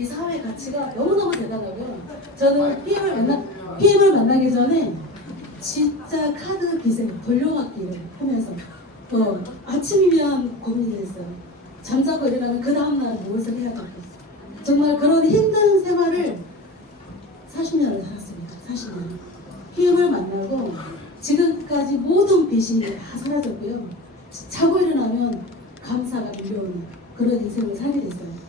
이 사회 가치가 너무너무 대단하고요. 저는 PM을 만나기 전에 진짜 카드 기세 돌려막기를 하면서 아침이면 고민이 됐어요. 잠자고 일어나면 그 다음날 무엇을 해야 될까. 정말 그런 힘든 생활을 40년을 살았습니다. 40년. PM을 만나고 지금까지 모든 빚이 다 사라졌고요. 자고 일어나면 감사가 밀려오는 그런 인생을 살게 됐어요.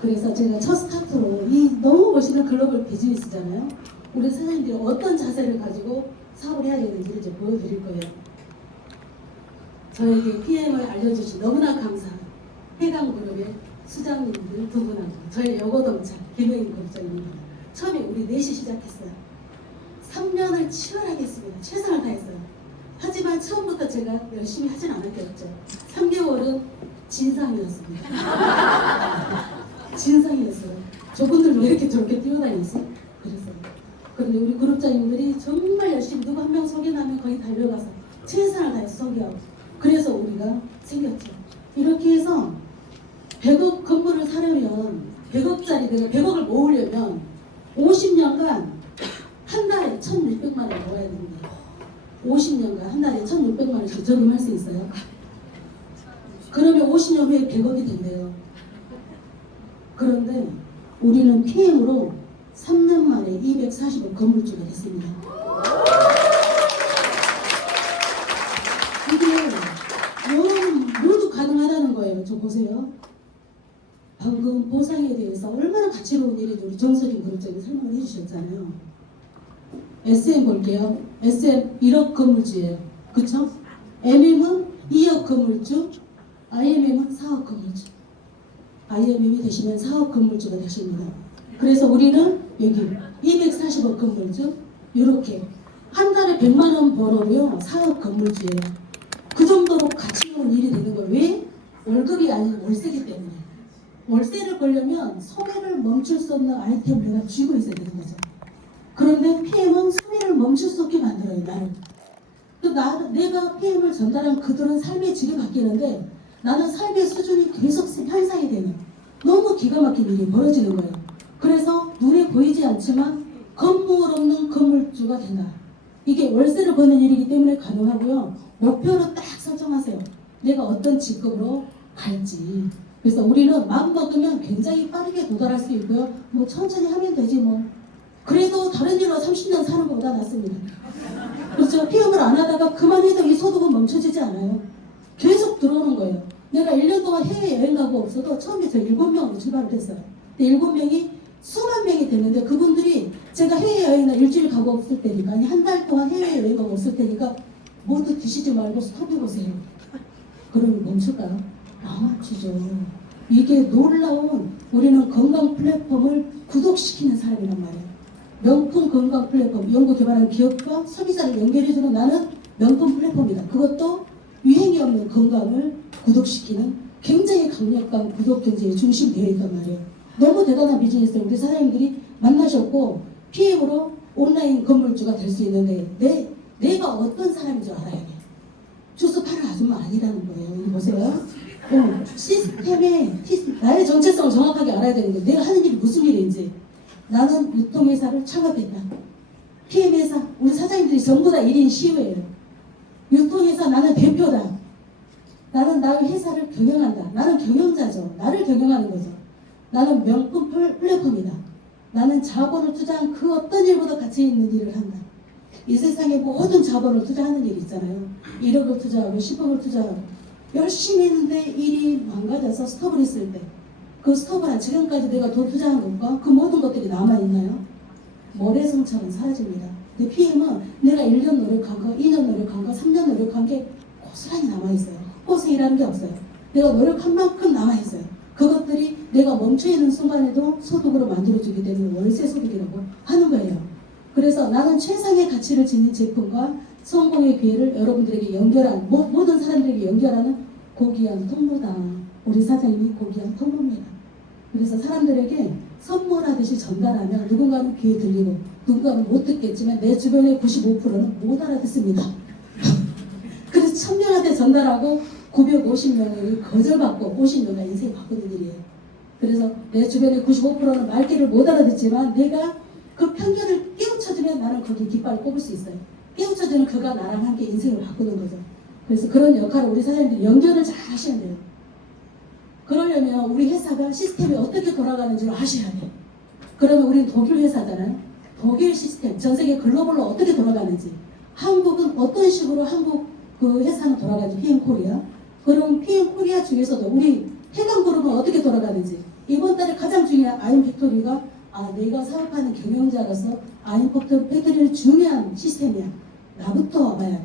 그래서 제가 첫 스타트로 이 너무 멋있는 글로벌 비즈니스잖아요. 우리 사장님들이 어떤 자세를 가지고 사업을 해야 되는지를 이제 보여드릴 거예요. 저에게 PM을 알려주신 너무나 감사한 해강그룹의 수장님들 두 분하고 저희 여고동창 김혜인 국장입니다. 처음에 우리 넷이 시작했어요. 3년을 치열하게 했습니다. 최선을 다했어요. 하지만 처음부터 제가 열심히 하진 않았겠죠. 3개월은 진상이었습니다. 진상이었어요. 저분들 왜 이렇게 저렇게 뛰어다녔어? 그랬어요. 그런데 우리 그룹장님들이 정말 열심히 누구 한 명 소개나면 거의 달려가서 최선을 다해서 소개하고 그래서 우리가 생겼죠. 이렇게 해서 100억 건물을 사려면 100억짜리 내가 100억을 모으려면 50년간 한 달에 1,600만 원 모아야 됩니다. 50년간 한 달에 1,600만 원씩 저금할 수 있어요. 그러면 50년 후에 100억이 된대요. 그런데 우리는 PM으로 3년 만에 240억 건물주가 됐습니다. 이게 모두 가능하다는 거예요. 저 보세요. 방금 보상에 대해서 얼마나 가치로운 일인지 우리 정석인 그룹장이 설명을 해주셨잖아요. SM 볼게요. SM 1억 건물주예요. 그쵸? MM은 2억 건물주, IMM은 4억 건물주. IMM이 되시면 4억 건물주가 되십니다. 그래서 우리는 여기 240억 건물주 이렇게 한 달에 100만 원 벌어도요 4억 건물주예요. 그 정도로 가치로운 일이 되는 거예요. 왜? 월급이 아닌 월세기 때문에. 월세를 벌려면 소매를 멈출 수 없는 아이템을 내가 쥐고 있어야 되는 거죠. 그런데 PM은 소매를 멈출 수 없게 만들어요. 나를. 내가 PM을 전달한 그들은 삶의 질이 바뀌는데 나는 삶의 수준이 계속 향상이 되는 너무 기가 막힌 일이 벌어지는 거예요. 그래서 눈에 보이지 않지만 건물 없는 건물주가 된다. 이게 월세를 버는 일이기 때문에 가능하고요. 목표를 딱 설정하세요. 내가 어떤 직급으로 갈지. 그래서 우리는 마음 먹으면 굉장히 빠르게 도달할 수 있고요. 뭐 천천히 하면 되지 뭐. 그래도 다른 일로 30년 사는 것보다 낫습니다. 그렇죠? PM을 안 하다가 그만해도 이 소득은 멈춰지지 않아요. 계속 들어오는 거예요. 내가 1년 동안 해외여행 가고 없어도 처음에 저 7명으로 출발을 했어요. 근데 7명이 수만 명이 됐는데 그분들이 제가 해외여행을 일주일 가고 없을 때니까 아니 한 달 동안 해외여행 가고 없을 때니까 모두 드시지 말고 스톱해보세요. 그러면 멈출까요? 멈추죠. 이게 놀라운 우리는 건강 플랫폼을 구독시키는 사람이란 말이에요. 명품 건강 플랫폼 연구 개발한 기업과 소비자를 연결해주는 나는 명품 플랫폼이다. 그것도 유행이 없는 건강을 구독시키는 굉장히 강력한 구독 경제의 중심 되어 있단 말이에요. 너무 대단한 비즈니스를 우리 사장님들이 만나셨고 PM으로 온라인 건물주가 될 수 있는데 내가 어떤 사람인 줄 알아야 돼. 주스 파는 아줌마 아니라는 거예요. 이거 보세요. 시스템의 나의 정체성을 정확하게 알아야 되는데 내가 하는 일이 무슨 일인지. 나는 유통회사를 창업했다. PM회사 우리 사장님들이 전부 다 1인 CEO예요. 유통회사 나는 대표다. 나는 나의 회사를 경영한다. 나는 경영자죠. 나를 경영하는 거죠. 나는 명품 플랫폼이다. 나는 자본을 투자한 그 어떤 일보다 가치 있는 일을 한다. 이 세상에 모든 자본을 투자하는 일 있잖아요. 1억을 투자하고 10억을 투자하고 열심히 했는데 일이 망가져서 스톱을 했을 때 그 스톱을 한 지금까지 내가 더 투자한 것과 그 모든 것들이 남아있나요? 모래성처럼 사라집니다. 근데 PM은 내가 1년 노력한 거, 2년 노력한 거, 3년 노력한 게 고스란히 남아있어요. 고생이라는 게 없어요. 내가 노력한 만큼 남아있어요. 그것들이 내가 멈춰있는 순간에도 소득으로 만들어주기 때문에 월세 소득이라고 하는 거예요. 그래서 나는 최상의 가치를 지닌 제품과 성공의 기회를 여러분들에게 연결한 모든 사람들에게 연결하는 고귀한 통로다. 우리 사장님이 고귀한 통로입니다. 그래서 사람들에게 선물하듯이 전달하면 누군가는 귀에 들리고 누군가는 못 듣겠지만 내 주변의 95%는 못 알아듣습니다. 그래서 1000명한테 전달하고 950명을 거절받고 50명의 인생이 바꾸는 일이에요. 그래서 내 주변의 95%는 말귀를 못 알아듣지만 내가 그 편견을 깨우쳐주면 나는 거기 깃발을 꼽을 수 있어요. 깨우쳐주는 그가 나랑 함께 인생을 바꾸는 거죠. 그래서 그런 역할을 우리 사장님들이 연결을 잘 하셔야 돼요. 그러려면 우리 회사가 시스템이 어떻게 돌아가는지를 아셔야 돼요. 그러면 우리는 독일 회사잖아요. 독일 시스템, 전 세계 글로벌로 어떻게 돌아가는지, 한국은 어떤 식으로 한국 그 회사는 돌아가는지, PM 코리아. 그럼 PM 코리아 중에서도 우리 해당그룹은 어떻게 돌아가는지, 이번 달에 가장 중요한 아임팩토리가 내가 사업하는 경영자로서 아임팩토리는 중요한 시스템이야. 나부터 와봐야 돼.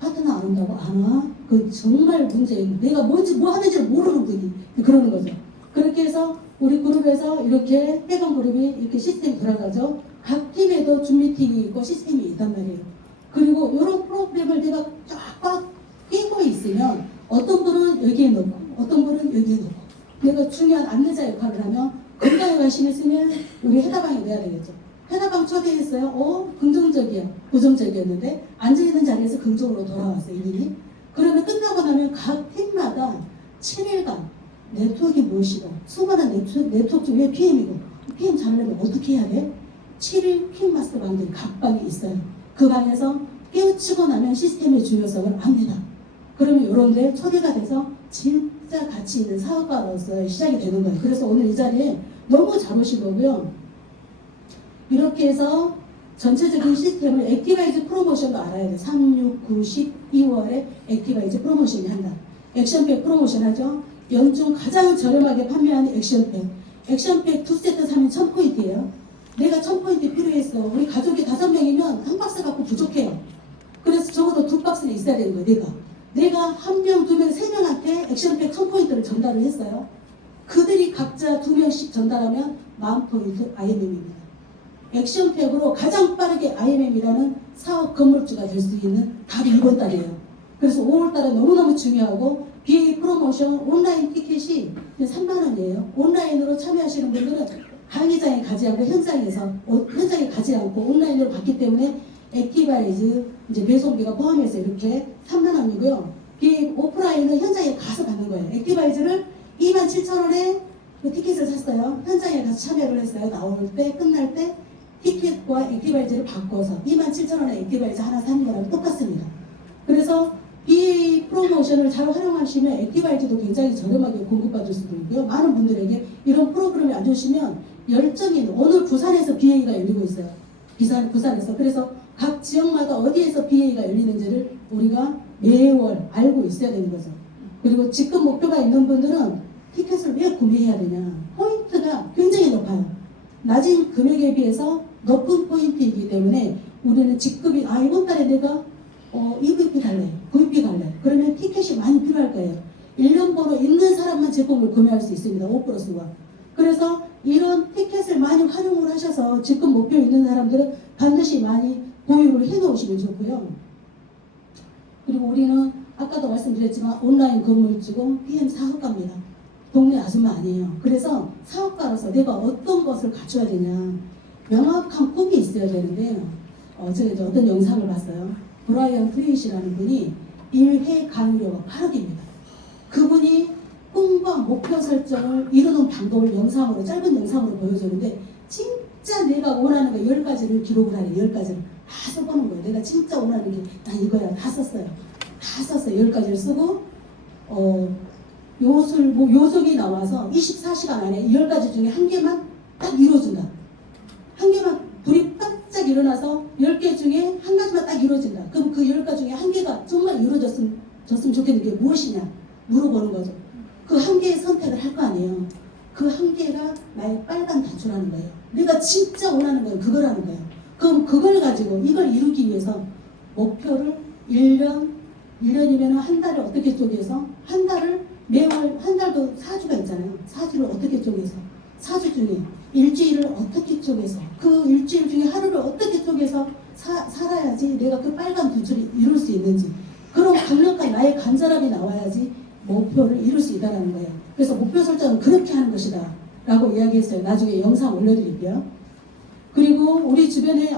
파트너 안 온다고? 안 와? 그 정말 문제예요. 내가 뭔지 뭐 하는지 모르는 분이 그러는 거죠. 그렇게 해서 우리 그룹에서 이렇게 해당 그룹이 이렇게 시스템이 돌아가죠. 각 팀에도 줌 미팅이 있고 시스템이 있단 말이에요. 그리고 이런 프로그램을 내가 쫙 끼고 있으면 어떤 분은 여기에 넣고 어떤 분은 여기에 넣고 내가 중요한 안내자 역할을 하면 건강에 관심 있으면 우리 해다방에 내야 되겠죠. 해다방 초대했어요. 긍정적이야. 부정적이었는데 앉아있는 자리에서 긍정으로 돌아왔어요. 이분이. 그러면 끝나고 나면 각 팀마다 7일간 네트워크가 무엇이고 수많은 네트워크 중에 PM이고 PM 잘하려면 어떻게 해야 돼? 7일 PM 마스터 방들이 각 방에 있어요. 그 방에서 깨우치고 나면 시스템의 중요성을 압니다. 그러면 이런 데 초대가 돼서 진짜 가치 있는 사업가로서 시작이 되는 거예요. 그래서 오늘 이 자리에 너무 잘 오신 거고요. 이렇게 해서 전체적인 시스템을 액티바이즈 프로모션도 알아야 돼요. 3, 6, 9, 10, 2월에 액티바이즈 프로모션이 한다. 액션팩 프로모션 하죠. 연중 가장 저렴하게 판매하는 액션팩. 액션팩 2세트 사면 1000포인트예요. 내가 1000포인트 필요했어. 우리 가족이 5명이면 한 박스 갖고 부족해요. 그래서 적어도 2박스는 있어야 되는 거예요. 내가 1명, 2명, 3명한테 액션팩 1000포인트를 전달을 했어요. 그들이 각자 2명씩 전달하면 10,000포인트 IMM입니다. 액션팩으로 가장 빠르게 IMM이라는 사업 건물주가 될 수 있는 답이 이번 달이에요. 그래서 5월달에 너무너무 중요하고 BA 프로모션 온라인 티켓이 3만원이에요. 온라인으로 참여하시는 분들은 강의장에 가지 않고 현장에 가지 않고 온라인으로 받기 때문에 액티바이즈 이제 배송비가 포함해서 이렇게 3만원이고요. BA 오프라인은 현장에 가서 받는 거예요. 액티바이즈를 27,000원에 그 티켓을 샀어요. 현장에 가서 참여를 했어요. 나올 때 끝날 때 티켓과 액티바이즈를 바꿔서 27,000원에 액티바이즈 하나 사는 거랑 똑같습니다. 그래서 BA 프로모션을 잘 활용하시면 액티바이즈도 굉장히 저렴하게 공급받을 수도 있고요. 많은 분들에게 이런 프로그램이 안 좋으시면 열정이 오늘 부산에서 BA가 열리고 있어요. 부산에서. 그래서 각 지역마다 어디에서 BA가 열리는지를 우리가 매월 알고 있어야 되는 거죠. 그리고 직급 목표가 있는 분들은 티켓을 왜 구매해야 되냐. 포인트가 굉장히 높아요. 낮은 금액에 비해서 높은 포인트이기 때문에 우리는 직급이 이번 달에 내가 EVP 갈래, VP 갈래. 그러면 티켓이 많이 필요할 거예요. 1년 번호 있는 사람만 제품을 구매할 수 있습니다. 5+1. 그래서 이런 티켓을 많이 활용을 하셔서 직급 목표 있는 사람들은 반드시 많이 보유를 해놓으시면 좋고요. 그리고 우리는 아까도 말씀드렸지만 온라인 건물주고 PM 사업가입니다. 동네 아줌마 아니에요. 그래서 사업가로서 내가 어떤 것을 갖춰야 되냐. 명확한 꿈이 있어야 되는데요. 제가 어떤 영상을 봤어요. 브라이언 트레이시라는 분이 1회 강의료가 8억입니다. 그분이 꿈과 목표 설정을 이루는 방법을 영상으로, 짧은 영상으로 보여주는데 진짜 내가 원하는 거 10가지를 기록을 하래. 10가지를 다 써보는 거예요. 내가 진짜 원하는 게 난 이거야. 다 썼어요. 10가지를 쓰고 요속이 나와서 24시간 안에 10가지 중에 한 개만 딱 이루어준다. 한 개만 불이 바짝 일어나서 10개 중에 한 가지만 딱 이루어진다. 그럼 그 10가지 중에 한 개가 정말 이루어졌으면 좋겠는 게 무엇이냐 물어보는 거죠. 그 한 개의 선택을 할 거 아니에요. 그 한 개가 나의 빨간 단추라는 거예요. 내가 진짜 원하는 건 그거라는 거예요. 그럼 그걸 가지고 이걸 이루기 위해서 목표를 1년이면 한 달을 어떻게 쪼개서 한 달을 매월 한 달도 4주가 있잖아요. 4주를 어떻게 쪼개서 4주 중에 일주일을 어떻게 쪼개서 그 일주일 중에 하루를 어떻게 쪼개서 살아야지 내가 그 빨간 단추를 이룰 수 있는지 그런 강력한 나의 간절함이 나와야지 목표를 이룰 수 있다는 거예요. 그래서 목표 설정은 그렇게 하는 것이다 라고 이야기했어요. 나중에 영상 올려드릴게요. 그리고 우리 주변에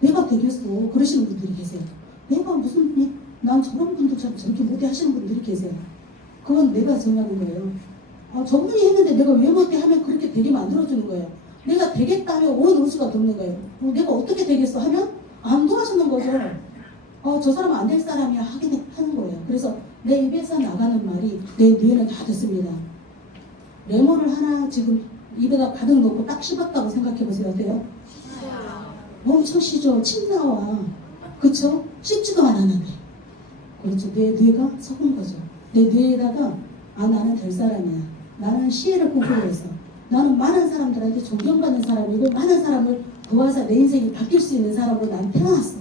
내가 되겠어 그러시는 분들이 계세요. 난 저런 분도 저렇게 못해 하시는 분들이 계세요. 그건 내가 정하는 거예요. 저분이 했는데 내가 왜 못해 하면 그렇게 되게 만들어주는 거예요. 내가 되겠다 하면 온 우수가 돕는 거예요. 내가 어떻게 되겠어 하면 안 도와주는 거죠. 저 사람은 안 될 사람이야 하는 거예요. 그래서 내 입에서 나가는 말이 내 뇌는 다 듣습니다. 레몬을 하나 지금 입에다 가득 넣고 딱 씹었다고 생각해보세요. 어때요? 엄청 시죠. 침 나와. 그쵸? 씹지도 않았는데. 그렇죠. 내 뇌가 속은 거죠. 내 뇌에다가 나는 될 사람이야. 나는 시혜를 꿈꾸고있어. 나는 많은 사람들한테 존경받는 사람이고 많은 사람을 도와서 내 인생이 바뀔 수 있는 사람으로 난 태어났어.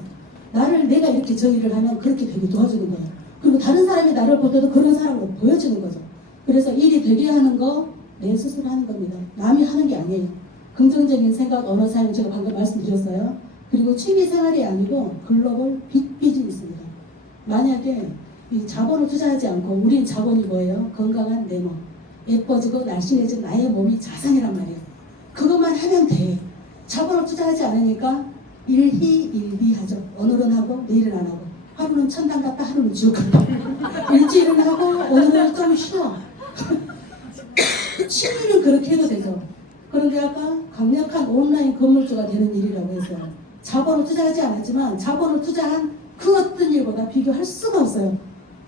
내가 이렇게 저 일을 하면 그렇게 되게 도와주는 거예요. 그리고 다른 사람이 나를 볼 때도 그런 사람으로 보여주는 거죠. 그래서 일이 되게 하는 거 내 스스로 하는 겁니다. 남이 하는 게 아니에요. 긍정적인 생각, 언어 사용 제가 방금 말씀드렸어요. 그리고 취미 생활이 아니고 글로벌 빅 비즈니스입니다. 만약에 이 자본을 투자하지 않고 우린 자본이 뭐예요? 건강한 내 몸, 예뻐지고 날씬해진 나의 몸이 자산이란 말이에요. 그것만 하면 돼. 자본을 투자하지 않으니까 일희일비하죠. 오늘은 하고 내일은 안 하고, 하루는 천당 갔다 하루는 지옥 갔다. 일주일은 하고 오늘은 좀 쉬어. 취미는 그렇게 해도 되죠. 그런데 아까 강력한 온라인 건물주가 되는 일이라고 했어요. 자본을 투자하지 않았지만 자본을 투자한 그 어떤 일보다 비교할 수가 없어요.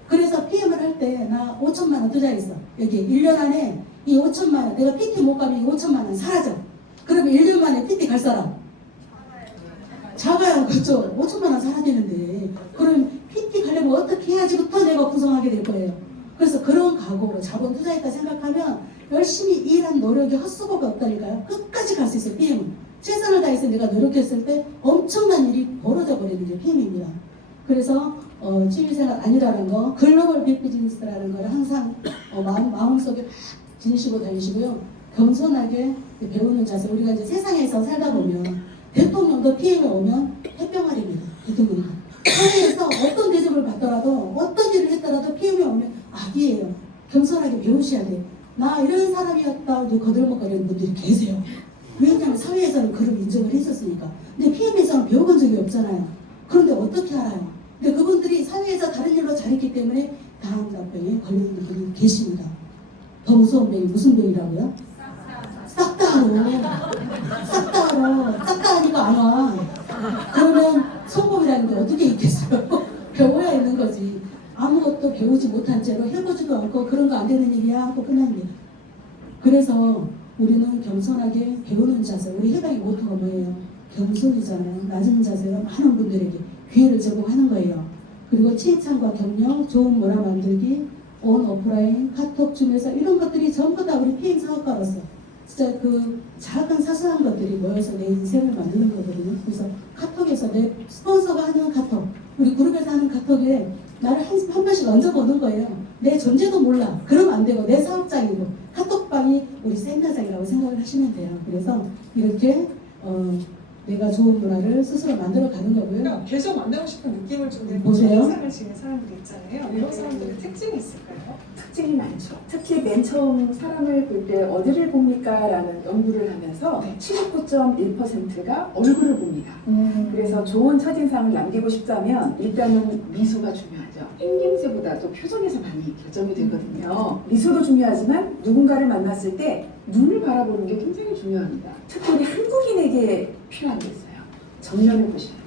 그래서 PM을 할 때 나 5천만 원 투자했어. 여기 1년 안에 이 5천만 원, 내가 PT 못 가면 이 5천만 원 사라져. 그러면 1년 만에 PT 갈 사람? 작아요. 그렇죠. 5천만 원 사라지는데 그럼 PT 가려면 어떻게 해야지부터 내가 구성하게 될 거예요. 그래서 그런 각오로 자본 투자했다 생각하면 열심히 일한 노력이 헛수고가 없다니까요. 끝까지 갈 수 있어요. PM은. 최선을 다해서 내가 노력했을 때 엄청난 일이 벌어져 버리는 게 PM입니다. 그래서 취미생활 아니라는 거, 글로벌 빅 비즈니스라는 걸 항상 마음속에 막 지니시고 다니시고요. 겸손하게 배우는 자세. 우리가 이제 세상에서 살다 보면 대통령도 PM에 오면 햇병아리입니다. 대통령이. 사회에서 어떤 대접을 받더라도 어떤 일을 했더라도 PM에 오면 악이에요. 겸손하게 배우셔야 돼요. 나 이런 사람이었다 거들먹거리는 분들이 계세요. 왜냐하면 사회에서는 그런 인정을 했었으니까. 근데 PM에서는 배워본 적이 없잖아요. 그런데 어떻게 알아요? 근데 그분들이 사회에서 다른 일로 잘했기 때문에 다한증병에 걸리는 분들이 계십니다. 더 무서운 병이 무슨 병이라고요? 싹 다 알아. 싹 다 알아. 싹 다 하니까 안 와. 그러면 성공이라는 게 어떻게 있겠어요? 배워야 있는 거지. 아무것도 배우지 못한 채로 해보지도 않고 그런 거 안 되는 일이야 하고 끝납니다. 그래서 우리는 겸손하게 배우는 자세. 우리 해방의 모토가 뭐예요? 겸손이잖아요. 낮은 자세가 많은 분들에게 기회를 제공하는 거예요. 그리고 칭찬과 격려, 좋은 문화 만들기, 온 오프라인, 카톡 중에서 이런 것들이 전부 다 우리 PM 사업가로서 진짜 그 작은 사소한 것들이 모여서 내 인생을 만드는 거거든요. 그래서 카톡에서 내 스폰서가 하는 카톡, 우리 그룹에서 하는 카톡에 나를 한 번씩 얹어보는 거예요. 내 존재도 몰라. 그러면 안 되고 내 사업장이고 카톡방이 우리 센터장이라고 생각을 하시면 돼요. 그래서 이렇게 내가 좋은 문화를 스스로 만들어가는 거고요. 그러니까 계속 만나고 싶은 느낌을 주는 보세요. 상을 지는 사람들이 있잖아요. 이런 사람들의 특징이 있을까요? 특징이 많죠. 특히 맨 처음 사람을 볼 때 어디를 봅니까? 라는 연구를 하면서 79.1%가 얼굴을 봅니다. 그래서 좋은 첫인상을 남기고 싶다면 일단은 미소가 중요하죠. 생김새보다도 표정에서 많이 결정이 되거든요. 미소도 중요하지만 누군가를 만났을 때 눈을 바라보는 게 굉장히 중요합니다. 특별히 한국인에게 필요한 게 있어요. 정면을 보셔야 돼요.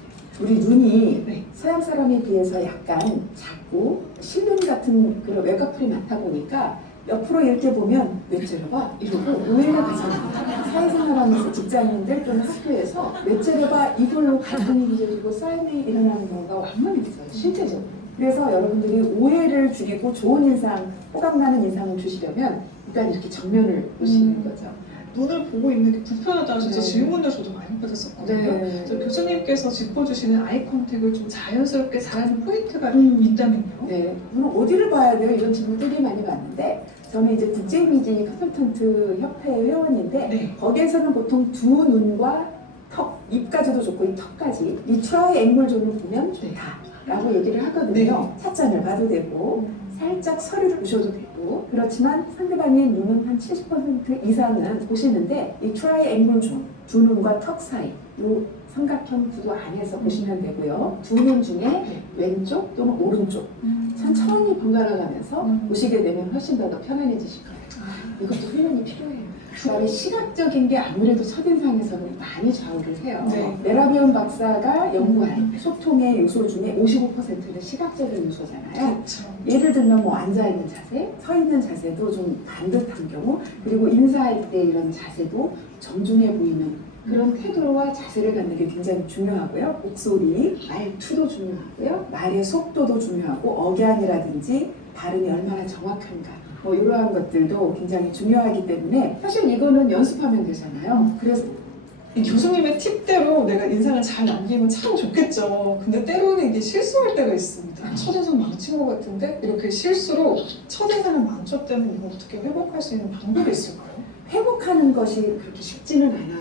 우리 눈이 서양 사람에 비해서 약간 작고 실눈 같은 그런 외곽풀이 많다 보니까 옆으로 이렇게 보면 왜 째려봐? 이러고 오해를 가져요. 사회생활하면서 직장인들 또는 학교에서 왜 째려봐? 이걸로 갈등이 빚어지고 싸움이 일어나는 경우가 완만히 있어요. 실제적으로. 그래서 여러분들이 오해를 줄이고 좋은 인상, 호감나는 인상을 주시려면 일단 이렇게 정면을 보시는 거죠. 눈을 보고 있는 게 불편하다는 진짜 네. 질문을 저도 많이 받았었거든요. 네. 그래서 교수님께서 짚어주시는 아이 컨택을 좀 자연스럽게 잘하는 포인트가 있다면요? 네, 그럼 어디를 봐야 돼요? 이런 질문 되게 많이 받는데 저는 이제 국제이미지 컨설턴트 협회 회원인데 네. 거기에서는 보통 두 눈과 턱, 입까지도 좋고 이 턱까지 이 트라이앵글 존을 보면 좋다라고 얘기를 하거든요. 네. 사전을 봐도 되고 살짝 서류를 보셔도 되고 그렇지만 상대방의 눈은 한 70% 이상은 보시는데 이 트라이앵글 존, 두 눈과 턱 사이 이 삼각형 구도 안에서 보시면 되고요. 두 눈 중에 왼쪽 또는 오른쪽 천천히 번갈아 가면서 보시게 되면 훨씬 더 편안해지실 거예요. 이것도 훈련이 필요해요. 그다음에 시각적인 게 아무래도 첫인상에서는 많이 좌우를 해요. 네. 메라비온 박사가 연구한 소통의 요소 중에 55%는 시각적인 요소잖아요. 그렇죠. 예를 들면 뭐 앉아있는 자세, 서있는 자세도 좀 반듯한 경우, 그리고 인사할 때 이런 자세도 정중해 보이는 그런 태도와 자세를 갖는 게 굉장히 중요하고요. 목소리, 말투도 중요하고요. 말의 속도도 중요하고 억양이라든지 발음이 얼마나 정확한가 뭐 이러한 것들도 굉장히 중요하기 때문에 사실 이거는 연습하면 되잖아요. 그래서 이 교수님의 팁대로 내가 인상을 잘 남기면 참 좋겠죠. 근데 때로는 이게 실수할 때가 있습니다. 첫인상 망친 것 같은데 이렇게 실수로 첫인상을 망쳤다면 이거 어떻게 회복할 수 있는 방법이 있을까요? 회복하는 것이 그렇게 쉽지는 않아요.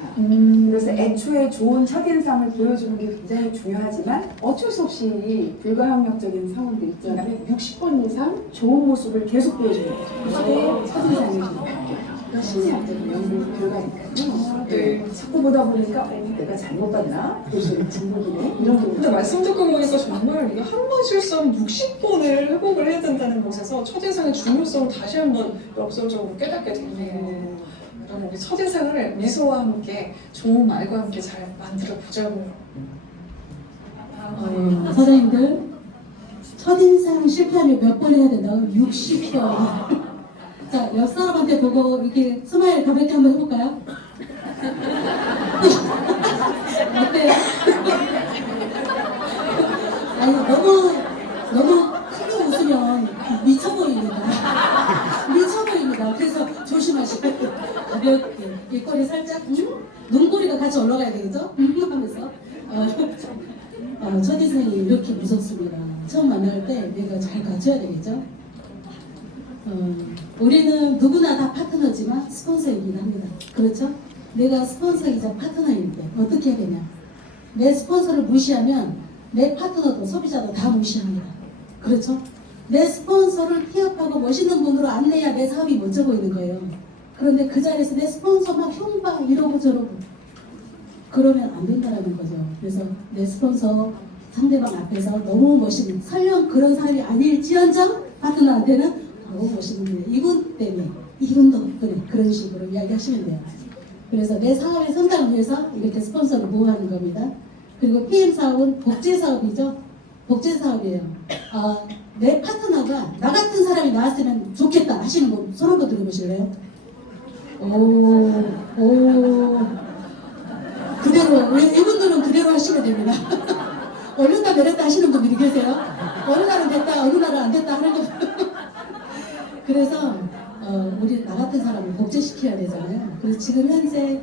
그래서 애초에 좋은 첫인상을 보여주는 게 굉장히 중요하지만 어쩔 수 없이 불가항력적인 상황도 있잖아요. 60번 이상 좋은 모습을 계속 보여주는 거죠. 그때 첫인상이 좀 바뀌어요. 심리학적인 연구 결과니까요. 네. 자꾸 보다 보니까 내가 잘못 봤나? 그래서 중독이네? 이런 경우. 근데 말씀 듣고 보니까 정말 이게 한 번 실수하면 60번을 회복을 해야 된다는 것에서 첫인상의 중요성을 다시 한번 역설적으로 깨닫게 되네요. 그럼 우리 첫인상을 미소와 함께 좋은 말과 함께 잘 만들어 보자고요. 선생님들 첫인상 실패하면 몇 번 해야 된다고? 60번. 자, 옆 사람한테 보고 이렇게 스마일 가볍게 한번 해볼까요? 어때요? 아니 너무 크게 웃으면 미쳐 보입니다. 미쳐 보입니다. 그래서 조심하시고 가볍게 입꼬리 살짝 눈꼬리가 같이 올라가야 되겠죠? 하면서 첫인상이 이렇게 무섭습니다. 처음 만날 때 내가 잘 갖춰야 되겠죠? 우리는 누구나 다 파트너지만 스폰서이긴 합니다. 그렇죠? 내가 스폰서이자 파트너일 때 어떻게 해야 되냐? 내 스폰서를 무시하면 내 파트너도 소비자도 다 무시합니다. 그렇죠? 내 스폰서를 피업하고 멋있는 분으로 안내야 내 사업이 멋져 보이는 거예요. 그런데 그 자리에서 내 스폰서 막 흉봐 이러고 저러고 그러면 안 된다는 거죠. 그래서 내 스폰서 상대방 앞에서 너무 멋있는 설령 그런 사람이 아닐지언정 파트너한테는 너무 멋있는데 이분 때문에 이분 덕분에 그런 식으로 이야기하시면 돼요. 그래서 내 사업의 성장을 위해서 이렇게 스폰서를 보호하는 겁니다. 그리고 PM 사업은 복제 사업이죠. 복제 사업이에요. 내 파트너가 나 같은 사람이 나왔으면 좋겠다 하시는 분 손 한번 들어보실래요? 오 그대로 이분들은 그대로 하시면 됩니다. 올렸다 내렸다 하시는 분들이 계세요. 어느 날은 됐다 어느 날은 안 됐다 하는 거. 그래서 우리 나 같은 사람을 복제시켜야 되잖아요. 그래서 지금 현재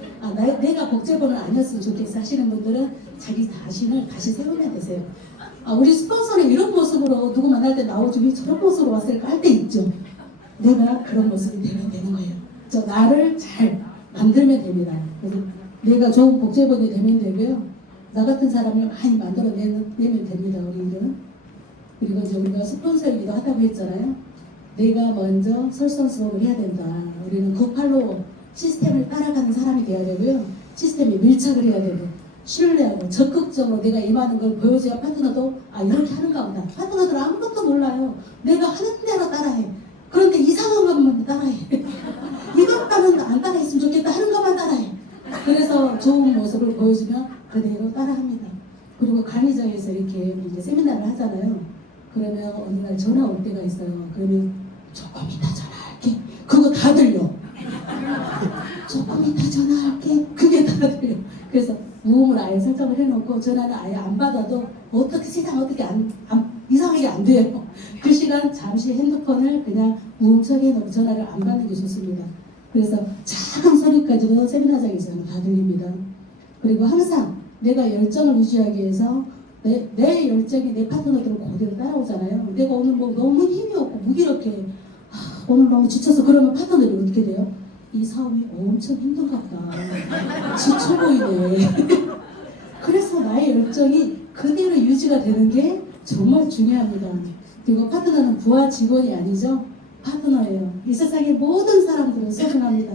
내가 복제본은 아니었으면 좋겠어 하시는 분들은 자기 자신을 다시 세우면 되세요. 우리 스폰서는 이런 모습으로 누구 만날 때 나오지 왜 저런 모습으로 왔을까 할 때 있죠. 내가 그런 모습이 되면 되는 거예요. 저 나를 잘 만들면 됩니다. 그래서 내가 좋은 복제본이 되면 되고요. 나 같은 사람을 많이 만들어내면 됩니다. 우리는. 그리고 이제 우리가 스폰서이기도 하다고 했잖아요. 내가 먼저 솔선수범을 해야 된다. 우리는 그8로 시스템을 따라가는 사람이 돼야 되고요. 시스템에 밀착을 해야 되고 신뢰하고 적극적으로 내가 임하는 걸 보여줘야 파트너도 이렇게 하는가 보다. 파트너들은 아무것도 몰라요. 내가 하는 대로 따라해. 그런데 이상한 것만 따라해. 이것만은 안 따라했으면 좋겠다 하는 것만 따라해. 그래서 좋은 모습을 보여주면 그대로 따라합니다. 그리고 강의장에서 이렇게 이제 세미나를 하잖아요. 그러면 어느 날 전화 올 때가 있어요. 그러면 조금 이따 전화할게. 그거 다 들려. 조금 이따 전화할게. 그게 다 들려. 그래서 무음을 아예 설정을 해놓고 전화는 아예 안 받아도 어떻게 세상 어떻게 이상하게 안 돼요. 그 시간 잠시 핸드폰을 그냥 무음 처리해놓고 전화를 안 받는 게 좋습니다. 그래서 작은 소리까지도 세미나장에서는 다 들립니다. 그리고 항상 내가 열정을 유지하기 위해서 내 열정이 내 파트너들은 그대로 따라오잖아요. 내가 오늘 뭐 너무 힘이 없고 무기력해. 오늘 너무 지쳐서 그러면 파트너들이 어떻게 돼요? 이 사업이 엄청 힘든가 보다. 지쳐 보이네. 그래서 나의 열정이 그대로 유지가 되는 게 정말 중요합니다. 그리고 파트너는 부하 직원이 아니죠. 파트너예요. 이 세상의 모든 사람들은 소중합니다.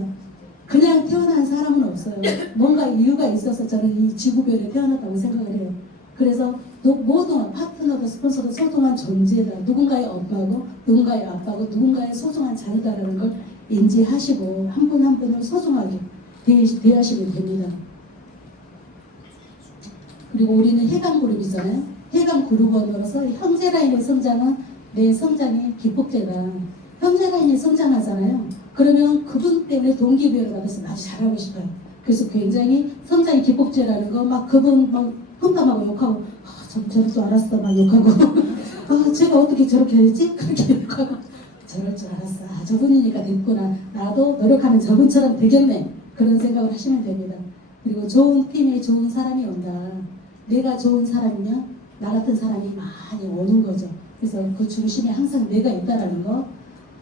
그냥 태어난 사람은 없어요. 뭔가 이유가 있어서 저는 이 지구별에 태어났다고 생각을 해요. 그래서 모든 파트너도 스폰서도 소중한 존재다. 누군가의 엄마고 누군가의 아빠고 누군가의 소중한 자녀다라는 걸 인지하시고 한 분 한 분을 소중하게 대하시면 됩니다. 그리고 우리는 해강 그룹이잖아요. 해강 그룹원으로서 형제 라인의 성장은 내 성장의 기폭제다. 형제 라인이 성장하잖아요. 그러면 그분 때문에 동기부여를 받아서 아주 잘하고 싶어요. 그래서 굉장히 성장의 기폭제라는 거 막 그분 막 험담하고 욕하고 저럴 줄 알았어 막 욕하고 제가 어떻게 저렇게 했지? 그렇게 욕하고 저럴 줄 알았어. 저분이니까 됐구나. 나도 노력하면 저분처럼 되겠네. 그런 생각을 하시면 됩니다. 그리고 좋은 팀에 좋은 사람이 온다. 내가 좋은 사람이면 나 같은 사람이 많이 오는 거죠. 그래서 그 중심에 항상 내가 있다라는 거.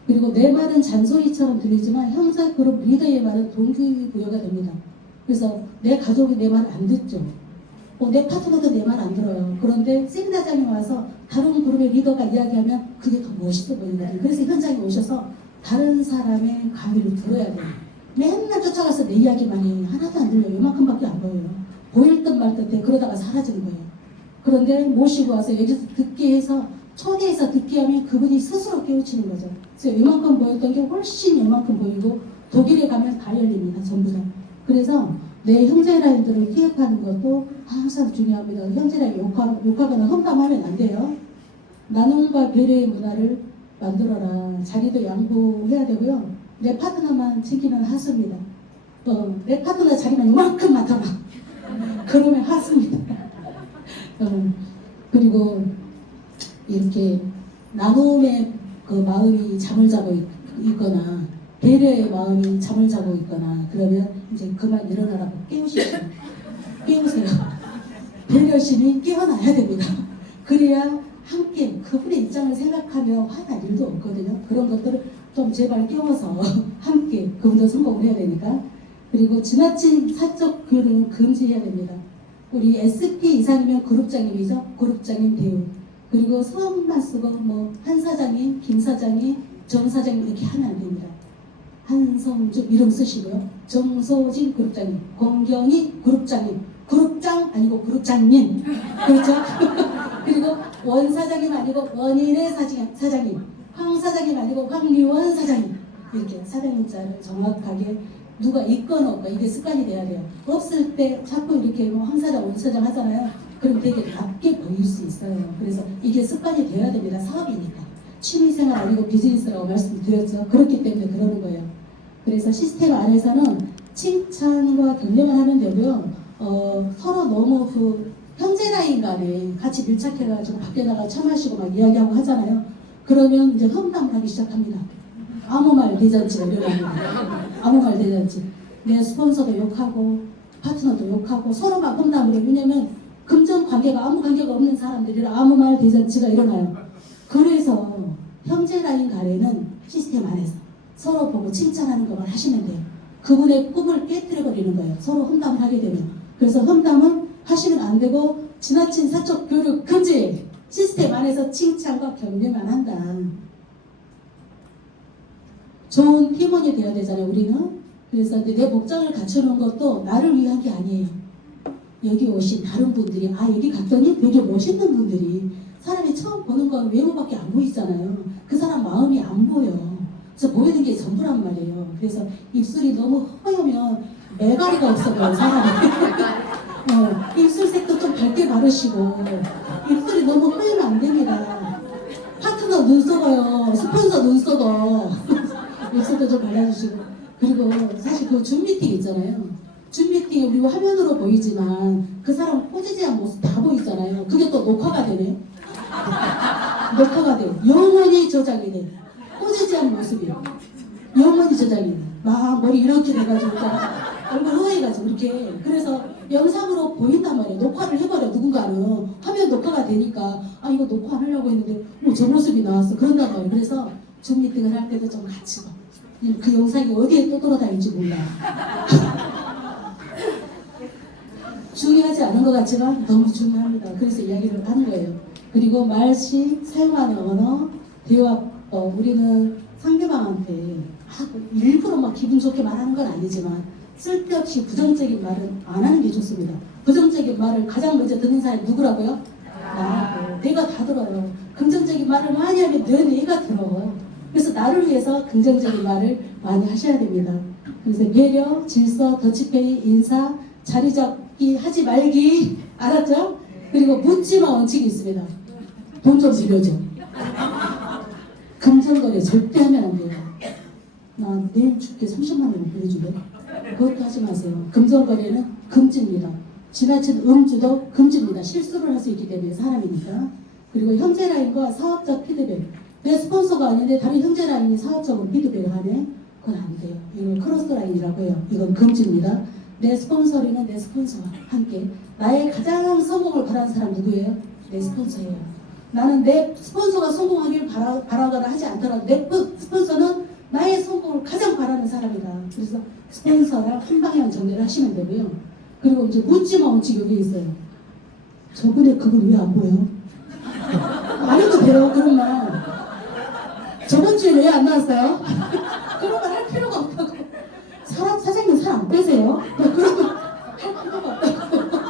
그리고 내 말은 잔소리처럼 들리지만 형사 그룹 리더의 말은 동기부여가 됩니다. 그래서 내 가족이 내 말 안 듣죠. 내 파트너도 내 말 안 들어요. 그런데 세미나장에 와서 다른 그룹의 리더가 이야기하면 그게 더 멋있어 보이거든요. 그래서 현장에 오셔서 다른 사람의 강의를 들어야 돼요. 맨날 쫓아가서 내 이야기만 해. 하나도 안 들려요. 요만큼밖에 안 보여요. 보일 듯 말 듯해. 그러다가 사라지는 거예요. 그런데 모시고 와서 여기서 듣게 해서 초대해서 듣게 하면 그분이 스스로 깨우치는 거죠. 그래서 요만큼 보였던 게 훨씬 요만큼 보이고 독일에 가면 다 열립니다. 전부 다. 그래서 내 형제라인들을 기억하는 것도 항상 중요합니다. 형제라인 욕하거나 험담하면 안 돼요. 나눔과 배려의 문화를 만들어라. 자리도 양보해야 되고요. 내 파트너만 챙기면 하수입니다. 내 파트너 자리만 이만큼 맡아봐. 그러면 하수입니다. 그리고 이렇게 나눔의 그 마음이 잠을 자고 있거나 배려의 마음이 잠을 자고 있거나 그러면 이제 그만 일어나라고 깨우세요. 배려심이 깨어나야 됩니다. 그래야 함께 그분의 입장을 생각하며 화날 일도 없거든요. 그런 것들을 좀 제발 깨워서 함께 그분도 성공을 해야 되니까. 그리고 지나친 사적 교류는 금지해야 됩니다. 우리 SP 이상이면 그룹장님이죠. 그룹장님 대우. 그리고 성만 쓰고 한 사장님, 김 사장님, 정 사장님 이렇게 하면 안 됩니다. 한성주 이름 쓰시고요. 정소진 그룹장님, 권경희 그룹장님, 그룹장 아니고 그룹장님. 그렇죠? 그리고 원 사장님 아니고 원인의 사장님, 황 사장님 아니고 황리원 사장님. 이렇게 사장님자를 정확하게 누가 있건 없건 이게 습관이 돼야 돼요. 없을 때 자꾸 이렇게 황 사장, 원 사장 하잖아요. 그럼 되게 낮게 보일 수 있어요. 그래서 이게 습관이 돼야 됩니다. 사업이니까. 취미생활 아니고 비즈니스라고 말씀드렸죠. 그렇기 때문에 그러는 거예요. 그래서 시스템 안에서는 칭찬과 격려만 하면 되고요. 서로 너무 그 형제라인 간에 같이 밀착해가지고 밖에 나가 차 마시고 막 이야기하고 하잖아요. 그러면 이제 험담을 하기 시작합니다. 아무 말 대잔치가 일어납니다. 아무 말 대잔치. 내 스폰서도 욕하고 파트너도 욕하고 서로 막 험담을 해요. 왜냐면 금전 관계가 아무 관계가 없는 사람들이라 아무 말 대잔치가 일어나요. 그래서 형제 라인 간에는 시스템 안에서 서로 보고 칭찬하는 것만 하시면 돼요. 그분의 꿈을 깨뜨려버리는 거예요. 서로 험담을 하게 되면. 그래서 험담은 하시면 안 되고 지나친 사적 교류 금지. 시스템 안에서 칭찬과 격려만 한다. 좋은 팀원이 되어야 되잖아요. 우리는. 그래서 이제 내 복장을 갖추는 것도 나를 위한 게 아니에요. 여기 오신 다른 분들이 여기 갔더니 되게 멋있는 분들이 사람이 처음 보는 건 외모밖에 안 보이잖아요. 그 사람 마음이 안 보여. 그래서 보이는 게 전부란 말이에요. 그래서 입술이 너무 허여면 매가리가 없어 보여요. 사람이. 입술색도 좀 밝게 바르시고 입술이 너무 허여면 안 됩니다. 파트너 눈 썩어요. 스폰서 눈 썩어. 입술도 좀 발라주시고. 그리고 사실 그 줌 미팅 있잖아요. 줌 미팅이 우리 화면으로 보이지만 그 사람 꼬지지한 모습 다 보이잖아요. 그게 또 녹화가 되네. 녹화가 돼요. 영원히 저장이 돼. 꼬지지한 모습이 영원히 저장이 돼. 막 머리 이렇게 돼가지고 얼굴 허해가지고 이렇게. 그래서 영상으로 보인단 말이에요. 녹화를 해버려. 누군가는 화면 녹화가 되니까 이거 녹화 안 하려고 했는데 저 모습이 나왔어. 그런단 말이에요. 그래서 줌 미팅을 할 때도 좀 같이 봐. 그 영상이 어디에 또 돌아다닐지 몰라. 중요하지 않은 것 같지만 너무 중요합니다. 그래서 이야기를 하는 거예요. 그리고 말씨, 사용하는 언어, 대화법. 우리는 상대방한테 일부러 막 기분 좋게 말하는 건 아니지만 쓸데없이 부정적인 말은 안 하는 게 좋습니다. 부정적인 말을 가장 먼저 듣는 사람이 누구라고요? 나라고. 내가 다 들어요. 긍정적인 말을 많이 하면 내가 들어. 그래서 나를 위해서 긍정적인 말을 많이 하셔야 됩니다. 그래서 배려, 질서, 더치페이, 인사, 자리 잡기 하지 말기, 알았죠? 그리고 묻지마 원칙이 있습니다. 돈 좀 빌려줘. 금전거래 절대 하면 안 돼요. 나 내일 줄게 30만 원 빌려주게. 그것도 하지 마세요. 금전거래는 금지입니다. 지나친 음주도 금지입니다. 실수를 할 수 있기 때문에 사람이니까. 그리고 형제 라인과 사업적 피드백. 내 스폰서가 아닌데 다른 형제 라인이 사업적으로 피드백을 하네? 그건 안 돼요. 이걸 크로스 라인이라고 해요. 이건 금지입니다. 내 스폰서링은 내 스폰서와 함께 나의 가장 성공을 바라는 사람 누구예요? 내 스폰서예요. 나는 내 스폰서가 성공하길 바라거나 하지 않더라도 내 스폰서는 나의 성공을 가장 바라는 사람이다. 그래서 스폰서랑 한 방향 정리를 하시면 되고요. 그리고 이제 묻지마 원칙 여기 있어요. 저번에 그걸 왜 안 보여? 안 해도 돼요. 그런 말. 저번 주에 왜 안 나왔어요? 그런 말 할 필요가 없다고. 사장님 살 안 빼세요? 그런 말 할 필요가 없다고.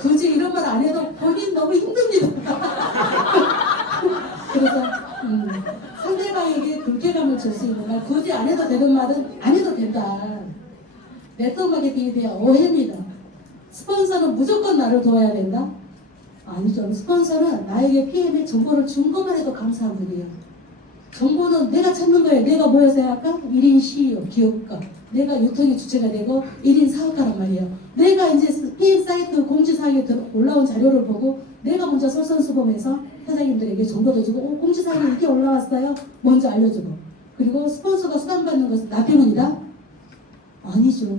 굳이 이런 말 안 해도 본인 너무 힘듭니다. 그래서 상대방에게 불쾌감을 줄 수 있는 말, 굳이 안 해도 되는 말은 안 해도 된다. 네트워크 마케팅에 대한 오해입니다. 스폰서는 무조건 나를 도와야 된다? 아니죠. 스폰서는 나에게 PM의 정보를 준 것만 해도 감사한 분이에요. 정보는 내가 찾는 거예요. 내가 뭐였어요 아까? 1인 CEO, 기업가. 내가 유통의 주체가 되고 1인 사업가란 말이에요. 내가 이제 PM 사이트 공지사항에 올라온 자료를 보고 내가 먼저 솔선수범해서 사장님들에게 정보도 주고 공지사항에 이렇게 올라왔어요. 먼저 알려주고. 그리고 스폰서가 수당받는 것은 나 때문이다? 아니죠.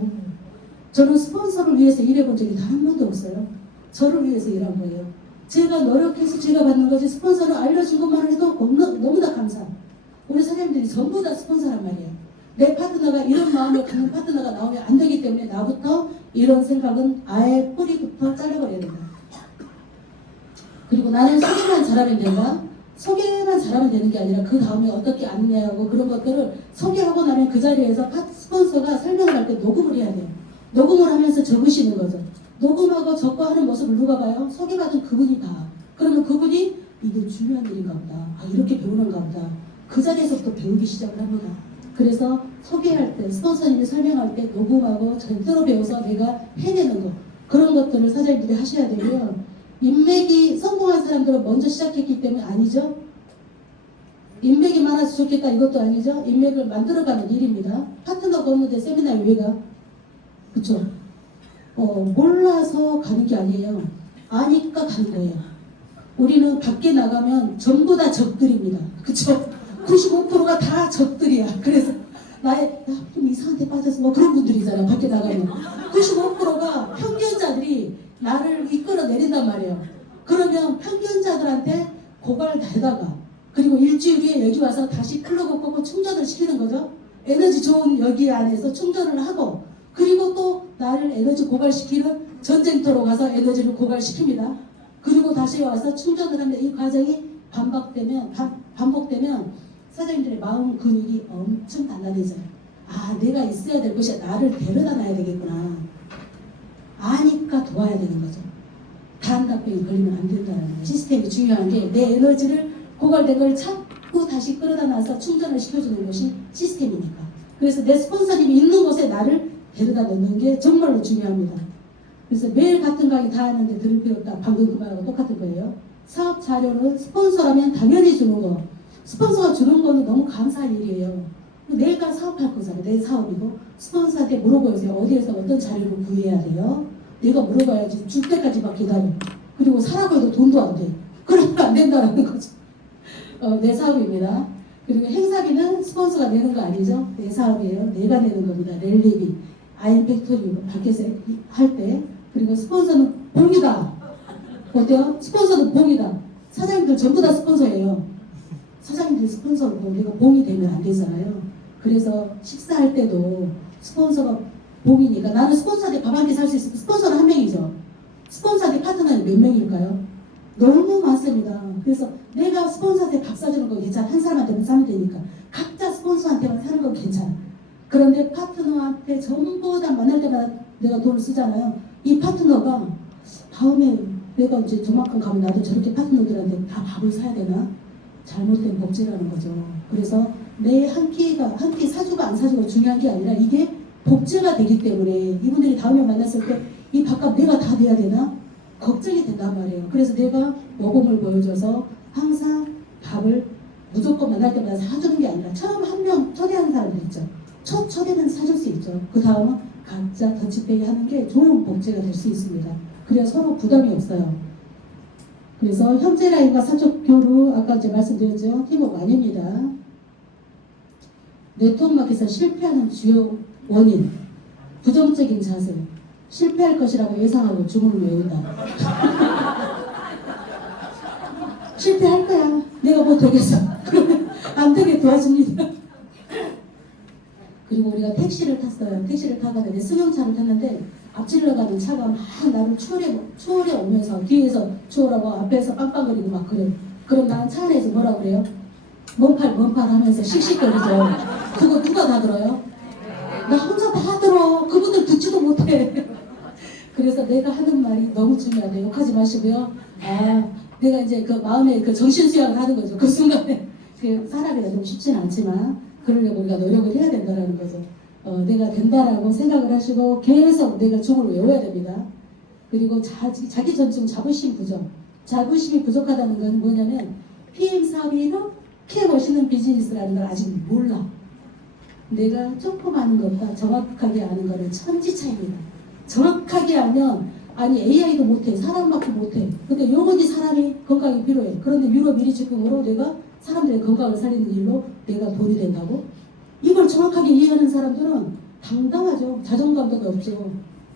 저는 스폰서를 위해서 일해본 적이 단 한 번도 없어요. 저를 위해서 일한 거예요. 제가 노력해서 제가 받는 거지 스폰서를 알려준 것만 해도 너무나 감사. 우리 사장님들이 전부 다 스폰서란 말이에요. 내 파트너가 이런 마음을 갖는 파트너가 나오면 안 되기 때문에 나부터 이런 생각은 아예 뿌리부터 잘라버려야 된다. 그리고 나는 소개만 잘하면 된다. 소개만 잘하면 되는 게 아니라 그 다음에 어떻게 안내하고 그런 것들을 소개하고 나면 그 자리에서 스폰서가 설명을 할 때 녹음을 해야 돼요. 녹음을 하면서 적으시는 거죠. 녹음하고 적고 하는 모습을 누가 봐요? 소개받은 그분이 봐. 그러면 그분이 이게 중요한 일인가 보다. 아 이렇게 배우는가 보다. 그 자리에서부터 배우기 시작을 합니다. 그래서 소개할 때, 스폰서님이 설명할 때 녹음하고 제대로 배워서 내가 해내는 거. 그런 것들을 사장님들이 하셔야 되고요. 인맥이 성공한 사람들은 먼저 시작했기 때문에 아니죠. 인맥이 많아서 좋겠다 이것도 아니죠. 인맥을 만들어가는 일입니다. 파트너가 없는데 세미나에 왜 가? 그쵸? 몰라서 가는 게 아니에요. 아니까 가는 거예요. 우리는 밖에 나가면 전부 다 적들입니다. 그쵸? 95%가 다 적들이야. 그래서 좀 이상한 데 빠져서 뭐 그런 분들이잖아요. 밖에 나가면 95%가 편견자들이 나를 이끌어내린단 말이에요. 그러면 편견자들한테 고발을 다 해다가 그리고 일주일 후에 여기 와서 다시 플러그 꽂고 충전을 시키는 거죠. 에너지 좋은 여기 안에서 충전을 하고 그리고 또 나를 에너지 고갈시키는 전쟁터로 가서 에너지를 고갈시킵니다. 그리고 다시 와서 충전을 하면 이 과정이 반복되면 사장님들의 마음 근육이 엄청 단단해져요. 아 내가 있어야 될 곳이 나를 데려다 놔야 되겠구나. 아니까 도와야 되는 거죠. 다음답병이 걸리면 안 된다는 거예요. 시스템이 중요한 게 내 에너지를 고갈된 걸 찾고 다시 끌어다 놔서 충전을 시켜주는 것이 시스템이니까. 그래서 내 스폰서님이 있는 곳에 나를 데려다 놓는 게 정말로 중요합니다. 그래서 매일 같은 강의 다 하는데 들을 필요 없다. 방금 그 말하고 똑같은 거예요. 사업 자료는 스폰서라면 당연히 주는 거. 스폰서가 주는 거는 너무 감사한 일이에요. 내가 사업할 거잖아요. 내 사업이고 스폰서한테 물어보세요. 어디에서 어떤 자료를 구해야 돼요? 내가 물어봐야지. 줄 때까지 막 기다려. 그리고 사라고 해도 돈도 안 돼. 그러면 안 된다는 거죠. 내 사업입니다. 그리고 행사비는 스폰서가 내는 거 아니죠? 내 사업이에요. 내가 내는 겁니다. 랠리비, 아임팩토리 밖에서 할 때. 그리고 스폰서는 봉이다. 어때요? 스폰서는 봉이다. 사장님들 전부 다 스폰서예요. 사장님들 스폰서로 보면 내가 봉이 되면 안 되잖아요. 그래서 식사할 때도 스폰서가 봉이니까 나는 스폰서한테 밥 한 끼 살 수 있으면 스폰서는 한 명이죠. 스폰서한테 파트너는 몇 명일까요? 너무 많습니다. 그래서 내가 스폰서한테 밥 사주는 건 괜찮아. 한 사람한테만 사면 되니까. 각자 스폰서한테만 사는 건 괜찮아. 그런데 파트너한테 전부 다 만날 때마다 내가 돈을 쓰잖아요. 이 파트너가 다음에 내가 이제 저만큼 가면 나도 저렇게 파트너들한테 다 밥을 사야 되나? 잘못된 복지라는 거죠. 그래서 내 한 끼 사주가 안 사주가 중요한 게 아니라 이게 복제가 되기 때문에 이분들이 다음에 만났을 때 이 밥값 내가 다 내야 되나? 걱정이 된단 말이에요. 그래서 내가 모범을 보여줘서 항상 밥을 무조건 만날 때마다 사주는 게 아니라 처음 한 명 초대하는 사람들 있죠. 첫 초대는 사줄 수 있죠. 그 다음은 각자 더치페이 하는 게 좋은 복제가 될 수 있습니다. 그래야 서로 부담이 없어요. 그래서 형제 라인과 사적 교류 아까 이제 말씀드렸죠. 팀워크 아닙니다. 네트워크마켓에서 실패하는 주요 원인 부정적인 자세 실패할 것이라고 예상하고 주문을 외운다. 실패할 거야. 내가 뭐 되겠어. 그러면 안 되게 도와줍니다. 그리고 우리가 택시를 탔어요. 택시를 타가는데 승용차를 탔는데 앞질러 가는 차가 막 나를 추월해 오면서 뒤에서 추월하고 앞에서 빵빵거리고 막 그래. 그럼 나는 차 안에서 뭐라고 그래요? 뭔팔 하면서 씩씩거리죠. 그거 누가 다 들어요? 나 혼자 다 들어. 그분들 듣지도 못해. 그래서 내가 하는 말이 너무 중요하다. 욕하지 마시고요. 내가 이제 그 마음에 그 정신 수양을 하는 거죠. 그 순간에. 그 사람이라 좀 쉽지는 않지만 그러려고 우리가 노력을 해야 된다는 거죠. 내가 된다라고 생각을 하시고 계속 내가 중을 외워야 됩니다. 그리고 자기 전중 자부심 부족. 자부심이 부족하다는 건 뭐냐면 PM 사업이 이렇게 멋있는 비즈니스라는 걸 아직 몰라. 내가 조금 아는 것과 정확하게 아는 것은 천지 차이입니다. 정확하게 알면 아니 AI도 못해. 사람밖에 못해. 근데 영원히 사람이 건강이 필요해. 그런데 유럽 미리 즉흥으로 내가 사람들의 건강을 살리는 일로 내가 돈이 된다고? 이걸 정확하게 이해하는 사람들은 당당하죠. 자존감도 없죠.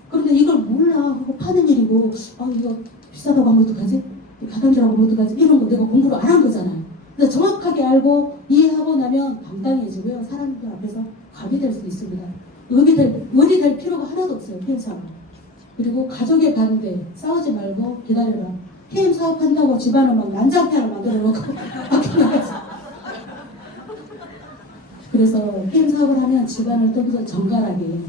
그런데 이걸 몰라 하고 파는 일이고 이거 비싸다고 하면 어떡하지? 가당키라고 하면 어떡하지? 이런 거 내가 공부를 안 한 거잖아요. 근데 정확하게 알고 이해하고 나면 당당해지고요. 사람들 앞에서 갑이 될 수 있습니다. 을이 될 필요가 하나도 없어요. PM 사업. 그리고 가족의 반대 싸우지 말고 기다려라. PM 사업한다고 집안을 막 난장판을 만들어 놓고 그래서 PM 사업을 하면 집안을 또 정갈하게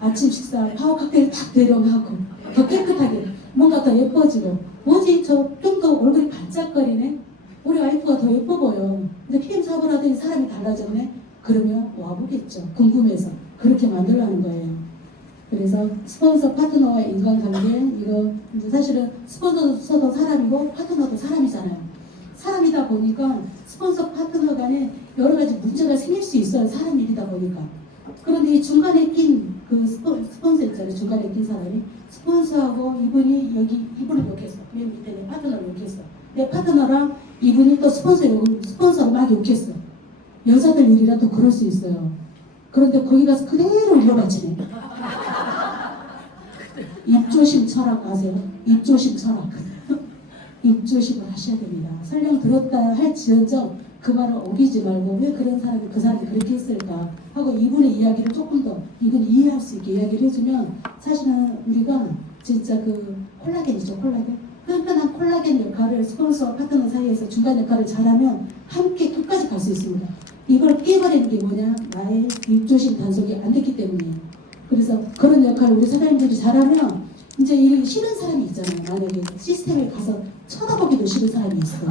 아침 식사 파워 칵테일 딱 대령하고 더 깨끗하게 뭔가 더 예뻐지고 뭐지 저 좀 더 얼굴이 반짝거리네. 우리 와이프가 더 예뻐 보여. 근데 PM 사업을 하더니 사람이 달라졌네. 그러면 와보겠죠. 궁금해서 그렇게 만들라는 거예요. 그래서 스폰서 파트너와의 인간관계 이거 사실은 스폰서도 사람이고 파트너도 사람이잖아요. 사람이다 보니까 스폰서 파트너 간에 여러 가지 문제가 생길 수 있어요. 사람 일이다 보니까. 그런데 이 중간에 낀 그 스폰서 있잖아요. 중간에 낀 사람이 스폰서하고 이분이 여기 이분을 욕했어. 맨 밑에 내 파트너를 욕했어. 내 파트너랑 이분이 또 스폰서를 막 욕했어. 여자들 일이라 또 그럴 수 있어요. 그런데 거기 가서 그대로 이어받치네. 입조심 철학 아세요? 입조심 철학. 입조심을 하셔야 됩니다. 설령 들었다 할지언정 그 말을 어기지 말고 왜 그런 사람이 그 사람이 그렇게 했을까 하고 이분의 이야기를 조금 더 이분이 이해할 수 있게 이야기를 해주면 사실은 우리가 진짜 그 콜라겐이죠. 콜라겐. 끈끈한 콜라겐 역할을 스폰서와 파트너 사이에서 중간 역할을 잘하면 함께 끝까지 갈 수 있습니다. 이걸 깨버리는 게 뭐냐? 나의 입조심 단속이 안 됐기 때문이에요. 그래서 그런 역할을 우리 사장님들이 잘하면 이제 이 싫은 사람이 있잖아요. 만약에 시스템에 가서 쳐다보기도 싫은 사람이 있어요.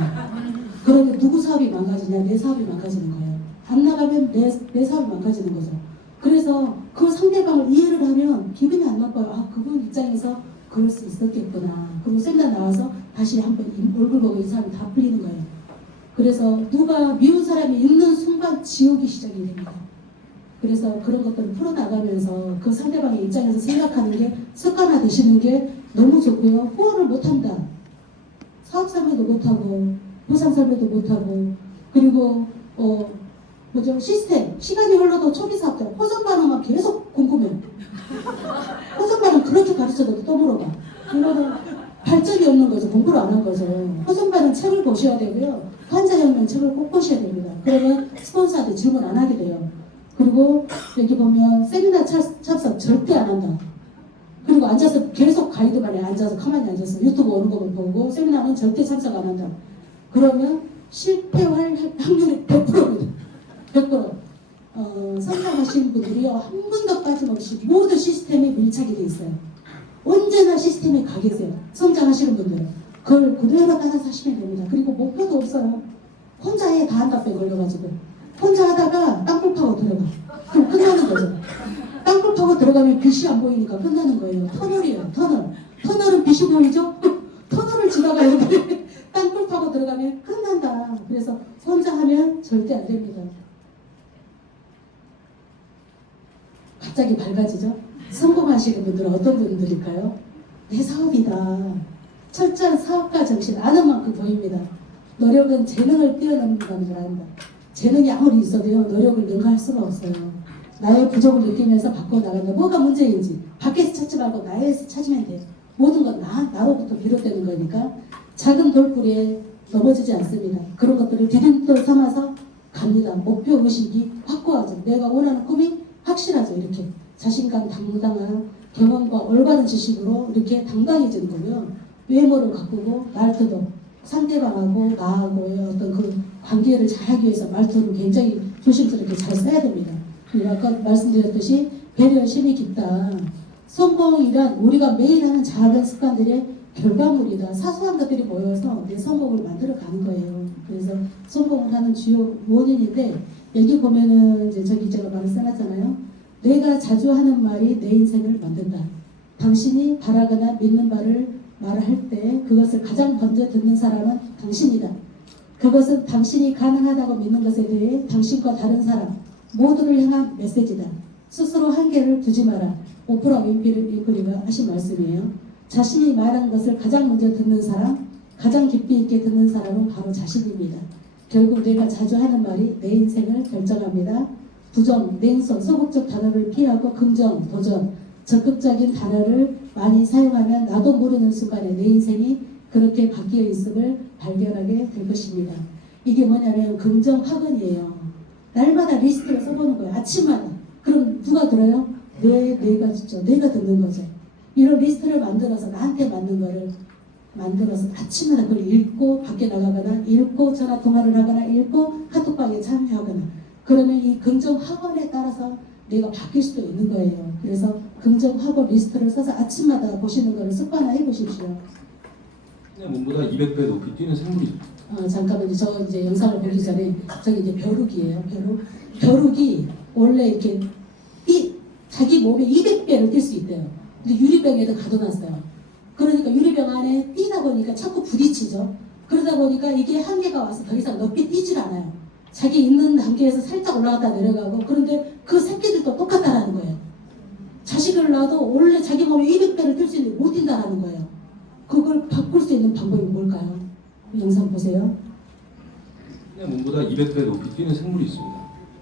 그러면 누구 사업이 망가지냐? 내 사업이 망가지는 거예요. 안 나가면 내 사업이 망가지는 거죠. 그래서 그 상대방을 이해를 하면 기분이 안 나빠요. 그분 입장에서 그럴 수 있었겠구나. 그리고 세미나 나와서 다시 한번 얼굴 보고 이 사람이 다 풀리는 거예요. 그래서 누가 미운 사람이 있는 순간 지옥이 시작이 됩니다. 그래서 그런 것들을 풀어나가면서 그 상대방의 입장에서 생각하는 게 습관화 되시는 게 너무 좋고요. 후원을 못한다. 사업 설명도 못하고 보상 설명도 못하고 그리고 시스템 시간이 흘러도 초기 사업자 호전 반응만 계속 궁금해. 호전 반응 그렇게 가르쳐도 또 물어봐. 이거는 발전이 없는 거죠. 공부를 안 한 거죠. 호전 반응 책을 보셔야 되고요. 환자혁명 책을 꼭 보셔야 됩니다. 그러면 스폰서한테 질문 안 하게 돼요. 그리고 여기 보면 세미나 참석 절대 안 한다. 그리고 앉아서 계속 가이드만에 앉아서 가만히 앉아서 유튜브 오는 것만 보고 세미나는 절대 참석 안 한다. 그러면 실패할 확률이 100%입니다. 100%. 성장하신 분들이요 한 분도 빠짐없이 모든 시스템에 밀착이 돼 있어요. 언제나 시스템에 가 계세요. 성장하시는 분들은 그걸 그대로 따라서 하시면 됩니다. 그리고 목표도 없어요. 혼자 해. 다한답에 걸려가지고. 혼자 하다가 땅굴 파고 들어가. 그럼 끝나는 거죠. 땅굴 파고 들어가면 빛이 안 보이니까 끝나는 거예요. 터널이에요. 터널. 터널은 빛이 보이죠? 터널을 지나가야 돼. 땅굴 파고 들어가면 끝난다. 그래서 혼자 하면 절대 안 됩니다. 갑자기 밝아지죠? 성공하시는 분들은 어떤 분들일까요? 내 사업이다. 철저한 사업가 정신 아는 만큼 보입니다. 노력은 재능을 뛰어넘는다는 걸 안다. 재능이 아무리 있어도요, 노력을 능가할 수가 없어요. 나의 부족을 느끼면서 바꿔나간다. 뭐가 문제인지 밖에서 찾지 말고 나에서 찾으면 돼요. 모든 건 나로부터 비롯되는 거니까 작은 돌부리에 넘어지지 않습니다. 그런 것들을 디딤돌 삼아서 갑니다. 목표 의식이 확고하죠. 내가 원하는 꿈이 확실하죠. 이렇게 자신감 당당한 경험과 올바른 지식으로 이렇게 당당해지는 거고요. 외모를 가꾸고 말투도 상대방하고 나하고의 어떤 그 관계를 잘하기 위해서 말투를 굉장히 조심스럽게 잘 써야 됩니다. 그리고 아까 말씀드렸듯이 배려심이 깊다. 성공이란 우리가 매일 하는 작은 습관들의 결과물이다. 사소한 것들이 모여서 내 성공을 만들어가는 거예요. 그래서 성공을 하는 주요 원인인데 여기 보면은 이제 저기 제가 말을 써놨잖아요. 내가 자주 하는 말이 내 인생을 만든다. 당신이 바라거나 믿는 바를 말할 때 그것을 가장 먼저 듣는 사람은 당신이다. 그것은 당신이 가능하다고 믿는 것에 대해 당신과 다른 사람 모두를 향한 메시지다. 스스로 한계를 두지 마라. 오프라 윈프리가 하신 말씀이에요. 자신이 말한 것을 가장 먼저 듣는 사람, 가장 깊이 있게 듣는 사람은 바로 자신입니다. 결국 내가 자주 하는 말이 내 인생을 결정합니다. 부정, 냉소, 소극적 단어를 피하고 긍정, 도전, 적극적인 단어를 많이 사용하면 나도 모르는 순간에 내 인생이 그렇게 바뀌어 있음을 발견하게 될 것입니다. 이게 뭐냐면 긍정 확언이에요. 날마다 리스트를 써보는 거예요. 아침마다. 그럼 누가 들어요? 내가 듣죠. 내가 듣는 거죠. 이런 리스트를 만들어서 나한테 맞는 거를 만들어서 아침마다 그걸 읽고 밖에 나가거나 읽고 전화 통화를 하거나 읽고 카톡방에 참여하거나 그러면 이 긍정 학원에 따라서 내가 바뀔 수도 있는 거예요. 그래서 긍정 학원 리스트를 써서 아침마다 보시는 거를 습관화해 보십시오. 그냥 몸보다 200배 높이 뛰는 생물이. 잠깐만요. 저 이제 영상을 보기 전에 저기 이제 벼룩이에요. 벼룩이 원래 이렇게 자기 몸에 200배를 뛸 수 있대요. 근데 유리병에도 가둬놨어요. 그러니까 유리병 안에 뛰다 보니까 자꾸 부딪히죠. 그러다 보니까 이게 한계가 와서 더 이상 높이 뛰질 않아요. 자기 있는 단계에서 살짝 올라갔다 내려가고 그런데 그 새끼들도 똑같다라는 거예요. 자식을 낳아도 원래 자기 몸에 200배를 뛸 수 있는데 못 뛴다라는 거예요. 그걸 바꿀 수 있는 방법이 뭘까요? 영상 보세요. 그냥 몸보다 200배 높이 뛰는 생물이 있습니다.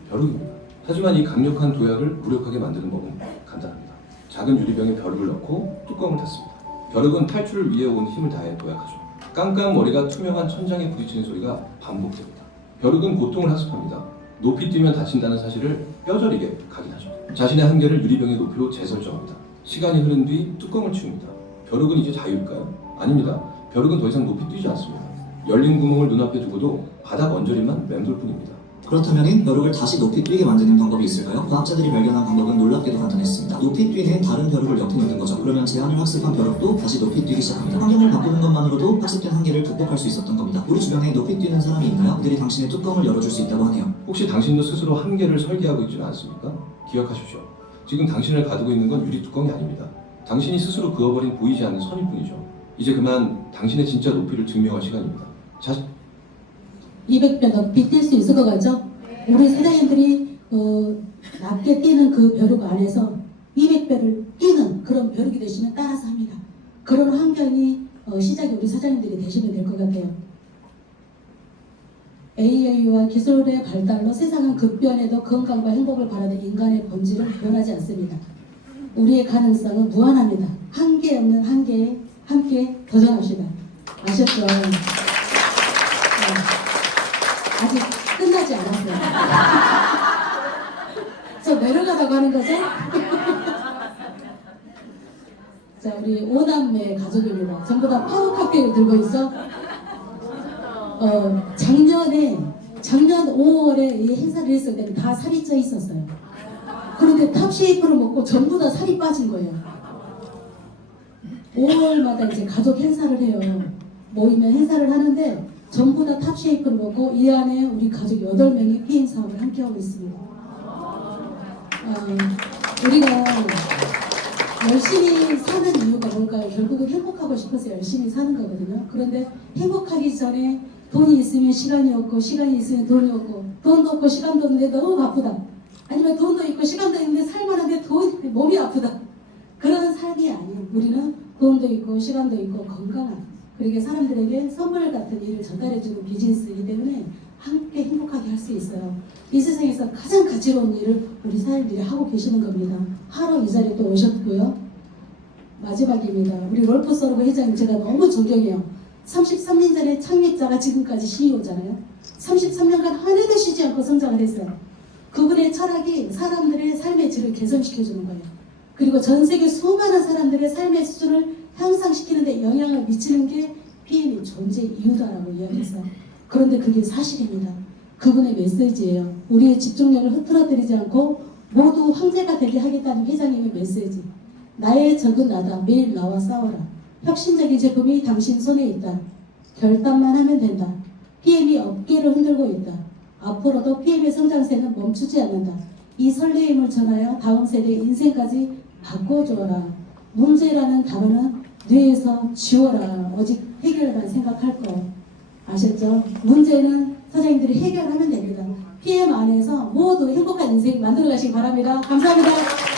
벼룩입니다. 하지만 이 강력한 도약을 무력하게 만드는 법은 간단합니다. 작은 유리병에 벼룩을 넣고 뚜껑을 닫습니다. 벼룩은 탈출을 위해 온 힘을 다해 도약하죠. 깡깡 머리가 투명한 천장에 부딪히는 소리가 반복됩니다. 벼룩은 고통을 학습합니다. 높이 뛰면 다친다는 사실을 뼈저리게 각인하죠. 자신의 한계를 유리병의 높이로 재설정합니다. 시간이 흐른 뒤 뚜껑을 치웁니다. 벼룩은 이제 자유일까요? 아닙니다. 벼룩은 더 이상 높이 뛰지 않습니다. 열린 구멍을 눈앞에 두고도 바닥 언저리만 맴돌 뿐입니다. 그렇다면 이 벼룩을 다시 높이 뛰게 만드는 방법이 있을까요? 과학자들이 발견한 방법은 놀랍게도 간단했습니다. 높이 뛰는 다른 벼룩을 옆에 놓는 거죠. 그러면 제한을 학습한 벼룩도 다시 높이 뛰기 시작합니다. 환경을 바꾸는 것만으로도 학습된 한계를 극복할 수 있었던 겁니다. 우리 주변에 높이 뛰는 사람이 있나요? 그들이 당신의 뚜껑을 열어줄 수 있다고 하네요. 혹시 당신도 스스로 한계를 설계하고 있지는 않습니까? 기억하십시오. 지금 당신을 가두고 있는 건 유리 뚜껑이 아닙니다. 당신이 스스로 그어버린 보이지 않는 선일 뿐이죠. 이제 그만 당신의 진짜 높이를 증명할 시간입니다. 200배 높이 뛸 수 있을 것 같죠? 우리 사장님들이 낮게 뛰는 그 벼룩 안에서 200배를 뛰는 그런 벼룩이 되시면 따라서 합니다. 그런 환경이 시작이 우리 사장님들이 되시면 될 것 같아요. AI와 기술의 발달로 세상은 급변해도 건강과 행복을 바라는 인간의 본질은 변하지 않습니다. 우리의 가능성은 무한합니다. 한계 없는 한계에 함께 도전합시다. 아셨죠? 아직 끝나지 않았어요. 저 내려가자고 하는 거죠? 자, 우리 5남매 가족입니다. 전부 다 파워 칵테일을 들고 있어. 작년 5월에 이 행사를 했을 때는 다 살이 쪄 있었어요. 그런데 탑쉐이크를 먹고 전부 다 살이 빠진 거예요. 5월마다 이제 가족 행사를 해요. 모이면 행사를 하는데 전부 다 탑쉐이프를 먹고 이 안에 우리 가족 8명이 PM 사업을 함께하고 있습니다. 우리가 열심히 사는 이유가 뭘까요? 결국은 행복하고 싶어서 열심히 사는 거거든요. 그런데 행복하기 전에 돈이 있으면 시간이 없고 시간이 있으면 돈이 없고 돈도 없고 시간도 없는데 너무 바쁘다. 아니면 돈도 있고 시간도 있는데 살만한데 몸이 아프다. 그런 삶이 아니에요. 우리는 돈도 있고 시간도 있고 건강한 그리고 사람들에게 선물 같은 일을 전달해주는 비즈니스이기 때문에 함께 행복하게 할 수 있어요. 이 세상에서 가장 가치로운 일을 우리 사람들이 하고 계시는 겁니다. 하루 이 자리에 또 오셨고요. 마지막입니다. 우리 롤프 서르고 회장님 제가 너무 존경해요. 33년 전에 창립자가 지금까지 CEO잖아요. 33년간 한 해도 쉬지 않고 성장을 했어요. 그분의 철학이 사람들의 삶의 질을 개선시켜주는 거예요. 그리고 전 세계 수많은 사람들의 삶의 수준을 향상시키는 데 영향을 미치는 게 PM의 존재 이유다라고 이야기했어요. 그런데 그게 사실입니다. 그분의 메시지예요. 우리의 집중력을 흐트러뜨리지 않고 모두 황제가 되게 하겠다는 회장님의 메시지. 나의 적은 나다. 매일 나와 싸워라. 혁신적인 제품이 당신 손에 있다. 결단만 하면 된다. PM이 어깨를 흔들고 있다. 앞으로도 PM의 성장세는 멈추지 않는다. 이 설레임을 전하여 다음 세대의 인생까지 바꿔주어라. 문제라는 단어는 뇌에서 지워라. 오직 해결만 생각할 거. 아셨죠? 문제는 사장님들이 해결하면 됩니다. PM 안에서 모두 행복한 인생 만들어 가시기 바랍니다. 감사합니다.